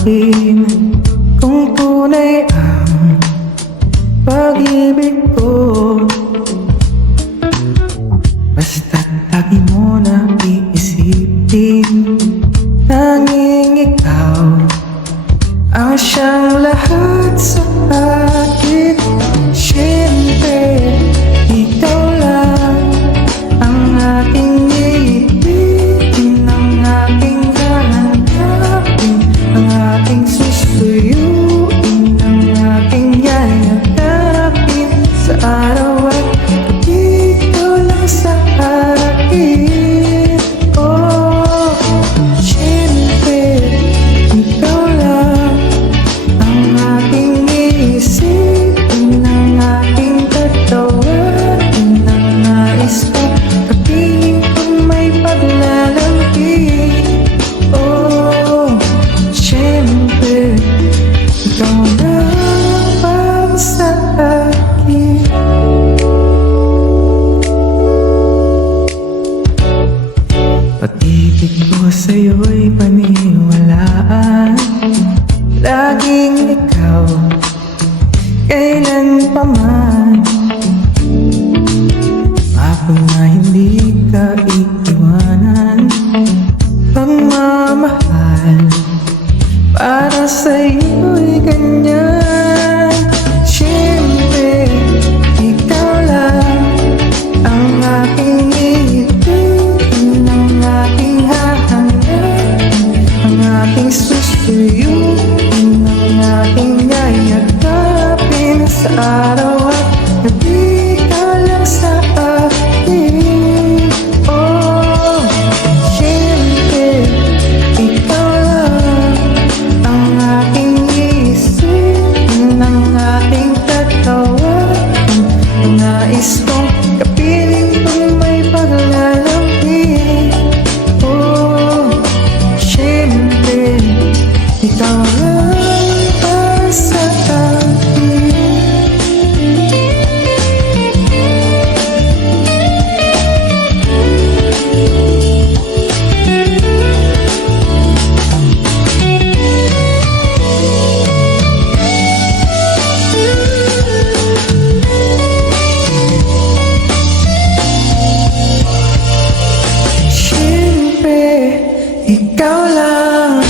akin kung tunay ang pag-ibig ko. Basta't lagi mo na iisipin, tanging ikaw ang siyang lahat sa akin. Siyempre, ikaw lang ang aking iibigin, ang aking hahanapin, ang aking susuyuin, ang aking yayakapin sa araw at gabi. Ikaw lang sa akin. Oh, siyempre, ikaw lang ang aking iisipin, ang aking tatawarin, ang nais ko kapiling kung may paglalambing. Oh, siyempre, ikaw lang para sa akin. Pag-ibig ko sa'yo'y paniwalaan, laging ikaw, kailan pa man. Ako na hindi ka iiwanan, pagmamahal para sa'yo'y ganyan. Siyempre, ikaw lang ang aking iibigin, ang aking hahanapin, ang aking susuyuin, ang aking yayakapin sa araw at gabi. Ikaw lang sa akin. Oh, siyempre, ikaw lang ang aking isipin, ang aking tatawarin, ang nais kong kapiling kung may paglalambing. Oh, siyempre, ikaw lang para sa akin. Siyempre, ikaw lang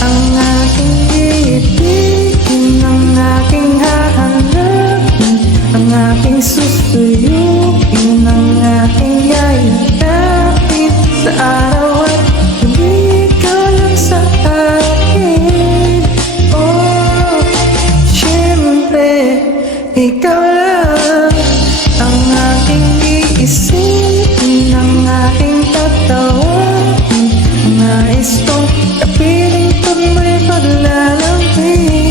ang aking iibigin, ang aking hahanapin, ang aking susuyuin, ang aking yayakapin sa araw at gabi. Ikaw lang sa akin. Oh, siyempre, ikaw lang ang aking iisipin, ang aking tatawarin, ang nais kong kapiling pag may paglalambing.